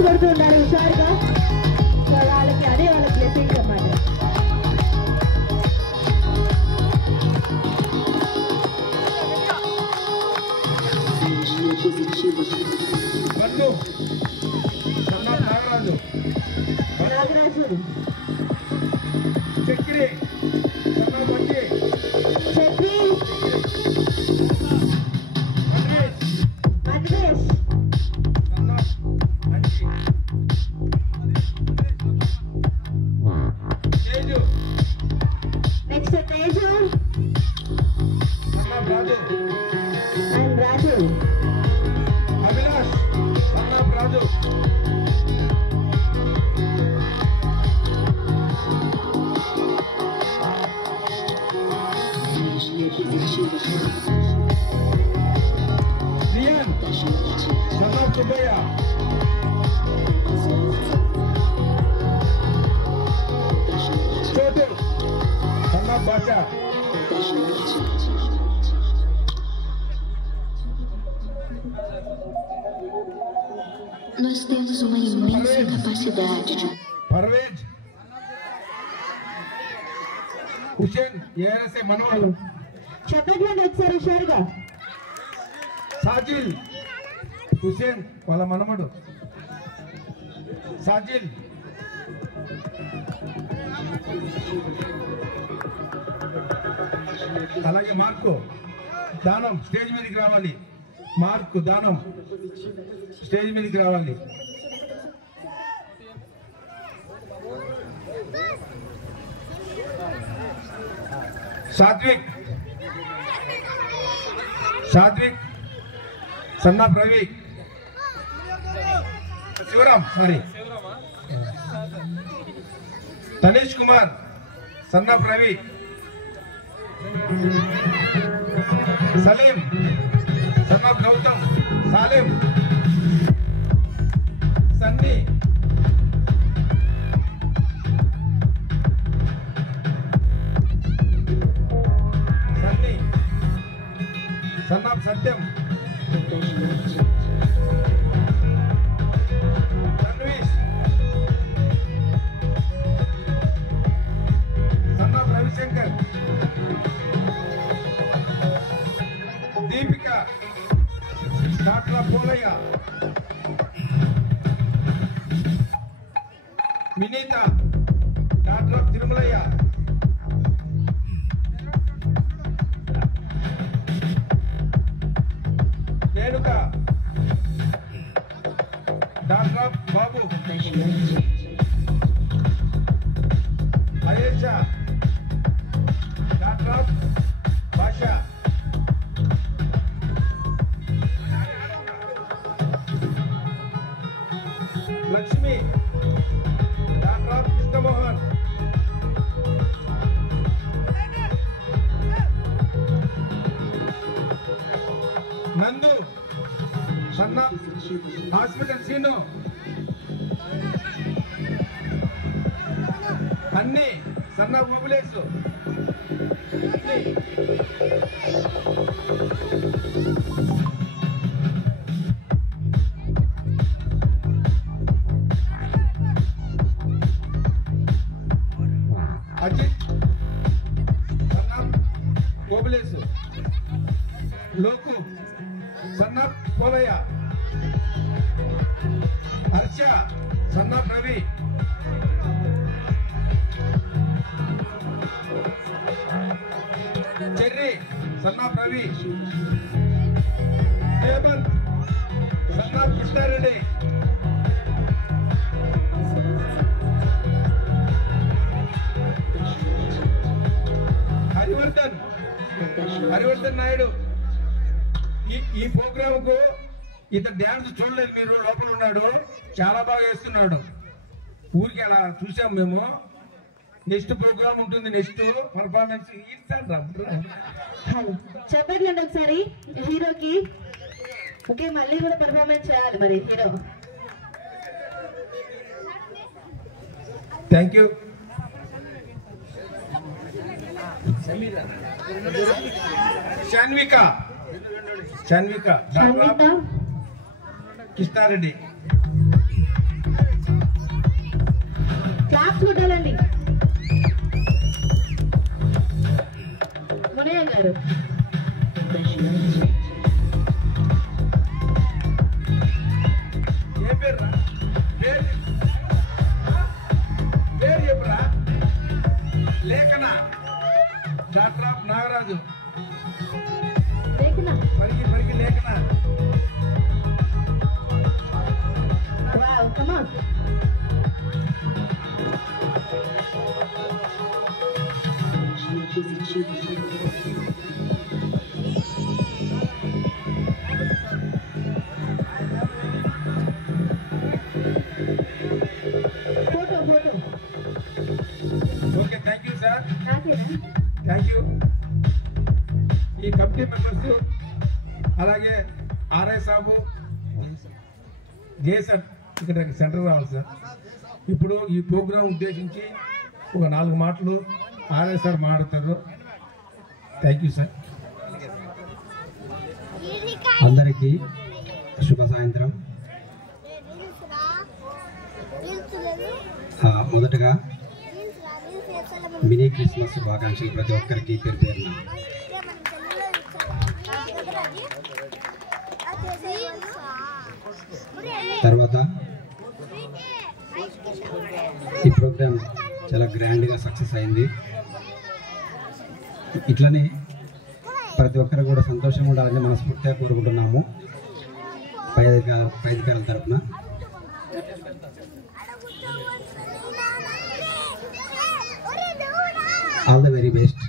Claps కొడుతూ ఉండాలి హుషారుగా. సో వాళ్ళకి అదే వాళ్ళ బ్లెస్సింగ్స్ అన్నమాట. నాగరాజు చక్రి చక్రి అన్వేష్ నెక్స్ట్ తేజు అండ్ రాజు అభిలాష్ రాజు నియన్ son of Subbaiah Chotu son of Basha Nós temos uma imensa capacidade de... Parvez Hussain ARSA మనవాళ్ళు చెప్పండి ఒకసారి హుషారుగా. సాజిల్ హుసేన్ వాళ్ళ మనమడు సాజిల్ అలాగే మార్కు దానం స్టేజ్ మీదకి రావాలి. మార్కు దానం స్టేజ్ మీదకి రావాలి. Sathvik son of Ravi Sivaram Tanish Kumar son of Ravi Salim son of Gautam Salim Sunny son of Satyam Tanvish son of Ravishankar Deepika doctor Polaiah Vineetha doctor Tirumalaiah Renuka doctor Babu Ayesha doctor Basha Lakshmi doctor Krishnamohan నందు సన్నా హాస్పిటల్ సీను అన్ని సన్నా Mobilesu Ajith son of Mobilesu Loku son of Polaiah Harsha son of Ravi Cherry son of Ravi Hemanth son of Krishnareddy Harivardhan Naidu ఈ ప్రోగ్రామ్ కు ఇతను డ్యాన్స్ చూడలేదు, మీరు లోపల ఉన్నాడు, చాలా బాగా వేస్తున్నాడు. ఊరికి అలా చూసాం మేము. నెక్స్ట్ ప్రోగ్రామ్ ఉంటుంది, నెక్స్ట్ పర్ఫార్మెన్స్ చెప్పండి ఒకసారి హీరోకి. ఓకే, మళ్ళీ కూడా పర్ఫార్మెన్స్ చేయాలి మరి hero. Thank you. Shanvika Krishnareddy ఏ పేరు పేరు పేరు చెప్పురా. లేఖన డాక్టర్ ఆఫ్ నాగరాజు. పరికి లేఖన. Wow, come on. Photo. Okay, thank you sir. Okay. Thank you. ఈ కమిటీ మెంబర్స్ అలాగే ఆర్ఐ సాబు జేసన్ ఇక్కడ సెంటర్ రావాలి సార్. ఇప్పుడు ఈ ప్రోగ్రాం ఉద్దేశించి ఒక 4 మాటలు ఆర్ఐ సార్ మాట్లాడతారు. Thank you sir. అందరికీ శుభ సాయంత్రం. మొదటగా మినీ క్రిస్మస్ శుభాకాంక్షలు ప్రతి ఒక్కరికి పేరు పేరున. తర్వాత ఈ ప్రోగ్రామ్ చాలా గ్రాండ్గా సక్సెస్ అయింది. ఇట్లనే ప్రతి ఒక్కరు కూడా సంతోషంగా ఉండాలని మనస్ఫూర్తిగా కోరుకుంటున్నాము పై అధికారుల తరఫున. All the very best.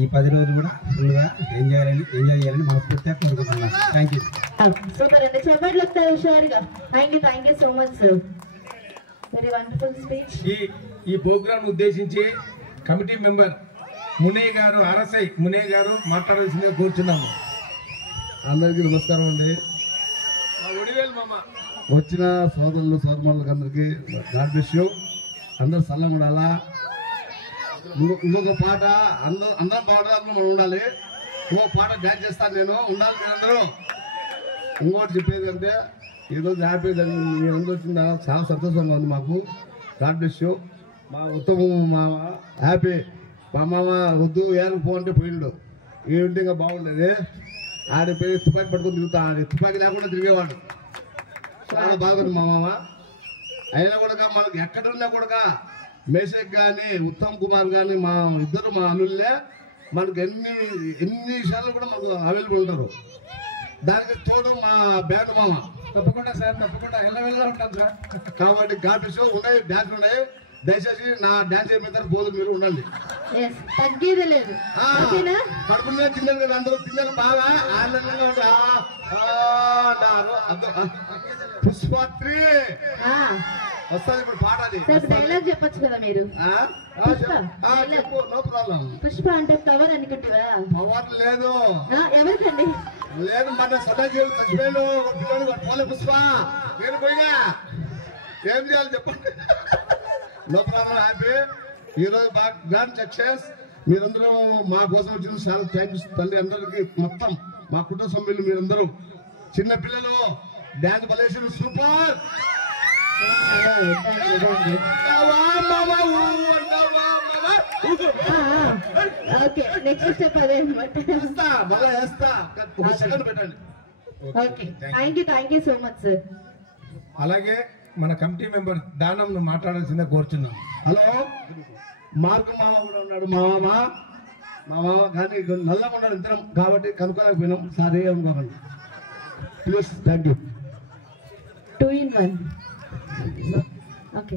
ఈ 10 రోజులు కూడా ఫుల్గా ఎంజాయ్ చేయాలని మనస్ఫూర్తిగా కోరుకుంటున్నాను. Thank you. సూపర్ అండి. చెప్పట్లు వస్తాయి హుషారుగా. Thank you so much sir. Very wonderful speech. ఈ ప్రోగ్రాం ఉద్దేశించి కమిటీ మెంబర్ మునయ్య గారు, ఆర్ఎస్ఐ మునయ్య గారు మాట్లాడాల్సిందిగా కోరుచున్నాము. అందరికీ నమస్కారం అండి. వచ్చిన సోదరులు సోదరులకు అందరికీ గాడ్ బ్లెస్ యూ. అందరూ సల్లంగా ఉండాలా. ఇంకొక పాట అందరం పాడాలని మనం ఉండాలి. ఇంకొక పాట డ్యాన్స్ చేస్తాను నేను, ఉండాలి మీరందరూ. ఇంకోటి చెప్పేది అంటే ఈరోజు హ్యాపీ మీరందరూ వచ్చిన చాలా సంతోషంగా ఉంది మాకు. God bless you. మా ఉత్తమం మా హ్యాపీ. మా మామ వద్దు ఏరకు పోంటే పోయిండు. ఈ ఉంటే ఇంకా బాగుండేది. ఆడిపోయి తుపాకి పట్టుకొని తిరుగుతా. తుపాకి లేకుండా తిరిగేవాడు. చాలా బాగుంది మా మామ. అయినా కూడా మనకు ఎక్కడున్నా కూడా మేషక్ కానీ ఉత్తమ్ కుమార్ కానీ మా ఇద్దరు మా అల్లుళ్ళే మనకు ఎన్ని విషయాలు కూడా మనకు అవైలబుల్ ఉంటారు. దానికి తోడు మా బ్యాండ్ మామ. తప్పకుండా సార్, తప్పకుండా ఎల్లవెల్లా ఉంటాను సార్. కాబట్టి గాడ్ షో ఉన్నాయి, డాన్స్ ఉన్నాయి. దయచేసి నా డాన్స్ అయిపోయిన పోదు మీరు ఉండండి. తగ్గేది లేదు. కడుపులో తిన్నారు కదా, అందరూ తిన్నారు బాగా ఆనందంగా ఉంటారు. పుష్పత్రి వస్తుంది ఇప్పుడు పాడాలి. డైలాగ్ చెప్పొచ్చు కదా మీరు. No problem. పుష్ప అంటే పవర్ అనుకుంటువా? పవర్ లేదు. ఎవరికండి లేదు, మన సదాజీవులు చచ్చిపోయాడు. పిల్లలు పోలే పుష్ప. నేను పోయినా ఏం చేయాలి చెప్పండి. No problem. హ్యాపీ. ఈరోజు బాగా గ్రాండ్ సక్సెస్. మీరందరూ మా కోసం వచ్చిన చాలా థ్యాంక్స్ తల్లి అందరికి. మొత్తం మా కుటుంబ సభ్యులు మీరందరూ, చిన్న పిల్లలు డాన్స్ బలేషన్ సూపర్. ఓకే, నెక్స్ట్ స్టెప్ అదే మళ్ళా వేస్తా. ఒక సెకండ్ పెట్టండి. Okay, thank you so much sir. అలాగే మన కమిటీ మెంబర్ దానం మాట్లాడాల్సిందే కోరుచున్నాం. హలో, మార్కు మామ కూడా ఉన్నాడు. మా మామ కానీ నల్లగా ఉన్నాడు ఇద్దరం కాబట్టి కనుక్కోలేకపోయినాం. సారీ అనుకోకండి please. Thank you. 2 in 1. Okay.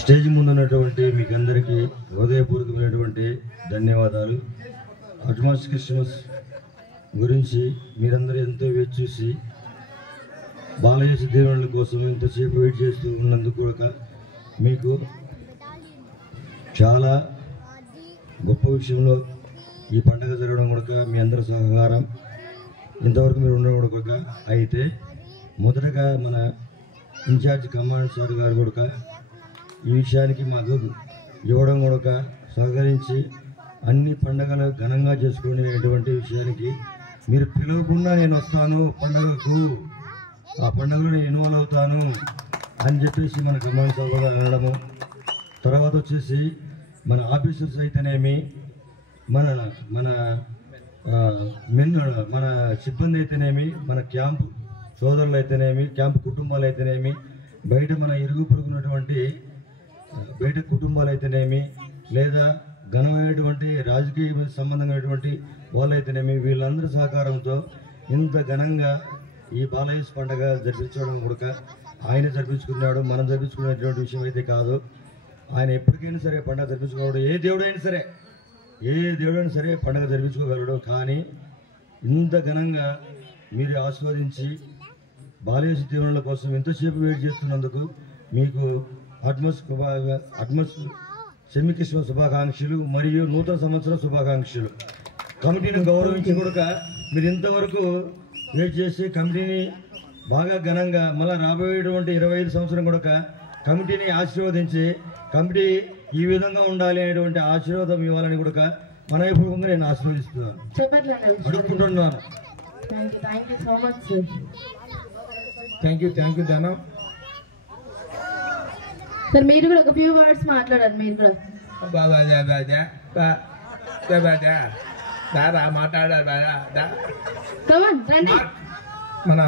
Stage ముందు ఉన్నటువంటి మీకు అందరికీ హృదయపూర్వకమైనటువంటి ధన్యవాదాలు. క్రిస్మస్ గురించి మీరందరూ ఎంతో వేచి చూసి బాలయేసు దేవుళ్ళ కోసం ఎంతసేపు వెయిట్ చేస్తూ ఉన్నందుకు కూడా మీకు చాలా గొప్ప విషయంలో ఈ పండుగ జరగడం కూడా మీ అందరి సహకారం ఇంతవరకు మీరు ఉండడం కూడా. అయితే మొదటగా మన ఇన్ఛార్జ్ కమాండ్ సార్ గారు కూడా ఈ విషయానికి మాకు ఇవ్వడం కూడా సహకరించి అన్ని పండుగలు ఘనంగా చేసుకునేటువంటి విషయానికి మీరు పిలవకుండా నేను వస్తాను పండుగకు, ఆ పండుగలో నేను ఇన్వాల్వ్ అవుతాను అని చెప్పేసి మన కమాండ్ సార్ గారు అనడము. తర్వాత వచ్చేసి మన ఆఫీసర్స్ అయితేనేమి మన మన సిబ్బంది అయితేనేమి, మన క్యాంపు సోదరులు అయితేనేమి, క్యాంపు కుటుంబాలు అయితేనేమి, బయట మన ఇరుగు పొరుగునటువంటి బయట కుటుంబాలు అయితేనేమి, లేదా ఘనమైనటువంటి రాజకీయ సంబంధమైనటువంటి వాళ్ళైతేనేమి, వీళ్ళందరి సహకారంతో ఇంత ఘనంగా ఈ బాలయ్య పండుగ జరిపించడం కూడా ఆయన జరిపించుకున్నాడు. మనం జరిపించుకునేటువంటి విషయం అయితే కాదు. ఆయన ఎప్పటికైనా సరే పండుగ జరిపించుకోవడం, ఏ దేవుడైనా సరే పండుగ జరిపించుకోగలడు. కానీ ఇంత ఘనంగా మీరు ఆస్వాదించి బాలయ్య దీవెనల కోసం ఎంతసేపు వెయిట్ చేస్తున్నందుకు మీకు అడ్మస్ శమికృష్ణ శుభాకాంక్షలు మరియు నూతన సంవత్సర శుభాకాంక్షలు. కమిటీని గౌరవించి కూడా మీరు ఇంతవరకు వెయిట్ చేసి కమిటీని బాగా ఘనంగా మళ్ళీ రాబోయేటువంటి 25 సంవత్సరం కూడా కమిటీని ఆశీర్వదించి కమిటీ ఈ విధంగా ఉండాలి అనేటువంటి ఆశీర్వాదం ఇవ్వాలని కూడా మనపూర్వకంగా నేను ఆశీర్వదిస్తున్నాను, అడుక్కుంటున్నాను. థ్యాంక్ యూ ధనం. సార్ మీరు కూడా ఒక ఫ్యూ వర్డ్స్ మాట్లాడాలి. మీరు కూడా మన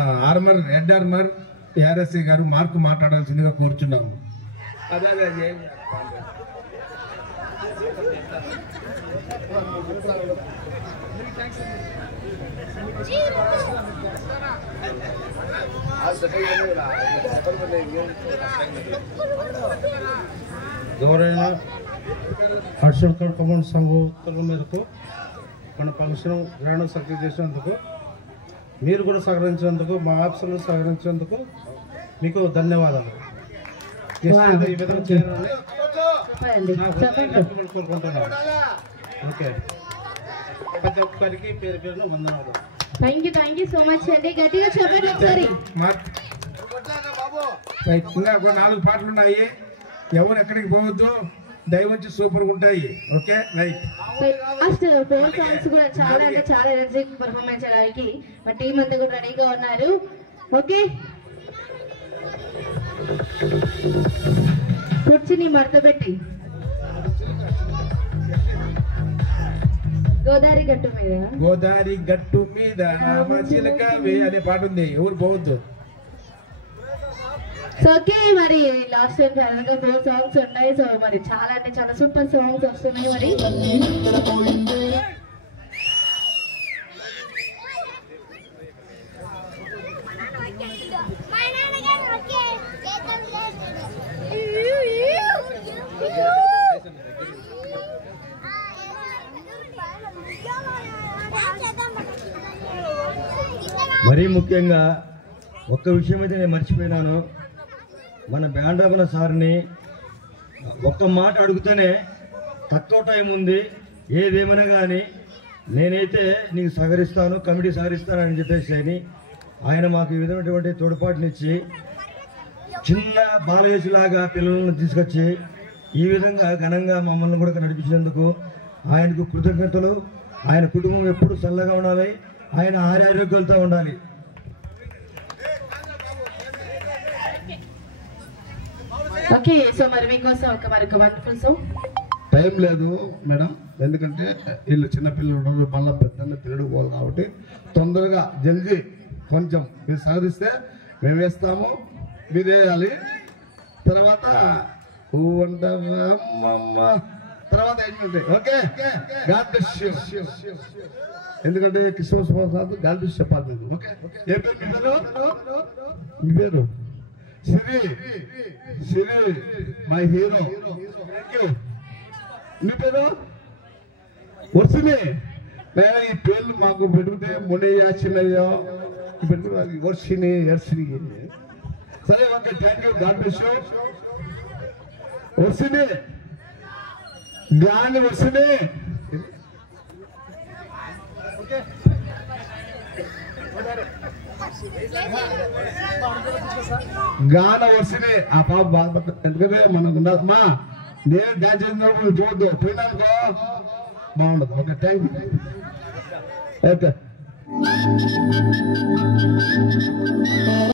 హెడ్ ఆర్మర్ ARSI గారు మార్కు మాట్లాడాల్సిందిగా కోరుచున్నాము. గౌరవ హర్షల్కర్ కమాండ్ సంఘం ఉత్తర్వుల మేరకు మన ఫంక్షన్ గ్రాండ్ సక్సెస్ చేసినందుకు, మీరు కూడా సహకరించినందుకు, మా ఆఫీసర్లు సహకరించినందుకు మీకు ధన్యవాదాలు. ఈ విధంగా చేయాలని కోరుకుంటున్నాను. ఓకే, ప్రతి ఒక్కరికి పేరు పేరున వందనాలు. థ్యాంక్ యూ సో మచ్ అండి. గట్టిగా చెప్పండి ఒకసారి. ఇంకా 4 పాటలు ఉన్నాయి, ఎవరు ఎక్కడికి పోవద్దు, దయవంచి సూపర్ గా ఉంటాయి. Okay right. ఫస్ట్ 4 సాంగ్స్ కూడా చాలా అంటే చాలా ఎనర్జిక్ పర్ఫార్మెన్స్ చేయడానికి మా టీం అంతా కూడా రెడీగా ఉన్నారు. ఓకే, కుర్చీని మడతపెట్టి గోదావరి గట్టు మీద చిలకవే అనే పాట ఉంది, ఎవరు పోవద్దు. సో ఓకే, మరి లాస్ట్ టైం 4 సాంగ్స్ ఉన్నాయి. సో మరి చాలా అంటే చాలా సూపర్ సాంగ్స్ వస్తున్నాయి. మరి మరీ ముఖ్యంగా ఒక్క విషయం అయితే నేను మర్చిపోయినాను. మన బ్యాండ్రమణ సార్ని ఒక్క మాట అడిగితేనే తక్కువ టైం ఉంది, ఏదేమైనా కానీ నేనైతే నీకు సహకరిస్తాను, కమిటీ సహకరిస్తానని చెప్పేసి అని ఆయన మాకు ఈ విధమైనటువంటి తోడ్పాటునిచ్చి చిన్న బాలయేసులాగా పిల్లలను తీసుకొచ్చి ఈ విధంగా ఘనంగా మమ్మల్ని కూడా నడిపించినందుకు ఆయనకు కృతజ్ఞతలు. ఆయన కుటుంబం ఎప్పుడు చల్లగా ఉండాలి, ఆయన ఆరోగ్యాలతో ఉండాలి. ఓకే, సో మరి మీకోసం ఒక వండర్ఫుల్ సాంగ్. టైం లేదు మేడం, ఎందుకంటే వీళ్ళు చిన్న పిల్లలు ఉన్నారు, మళ్ళీ పెద్ద పిల్లడు పోదు కాబట్టి తొందరగా జల్దీ కొంచెం మీరు సహకరిస్తే మేము వేస్తాము, మీరు వేయాలి. తర్వాత తర్వాత ఏంటంటే ఓకే, గాడ్ బ్లెస్ యు. ఎందుకంటే క్రిస్మస్ కాదు, గాడ్ బ్లెస్ చెప్పాలి మీరు. ఓకే, ఏ పేరు మీ పేరు? Siri my hero. Thank you. మీ పేరు వర్షిని. నేను ఈ పేర్లు మాకు పెడితే మునయ్య, చిన్నయ్య పెట్టుకున్నా, వర్షిని ఎర్షిని. సరే okay, thank you, God bless you. Varshini గాని వర్షిని గాన వస్తుంది. ఆ పాప బాధపడుతుంది, ఎందుకంటే మనకు ఉండదు మా నేను డాన్స్ చేసినప్పుడు చూడద్దు, పోయినానుకో బాగుండదు. Okay, thank you. ఓకే.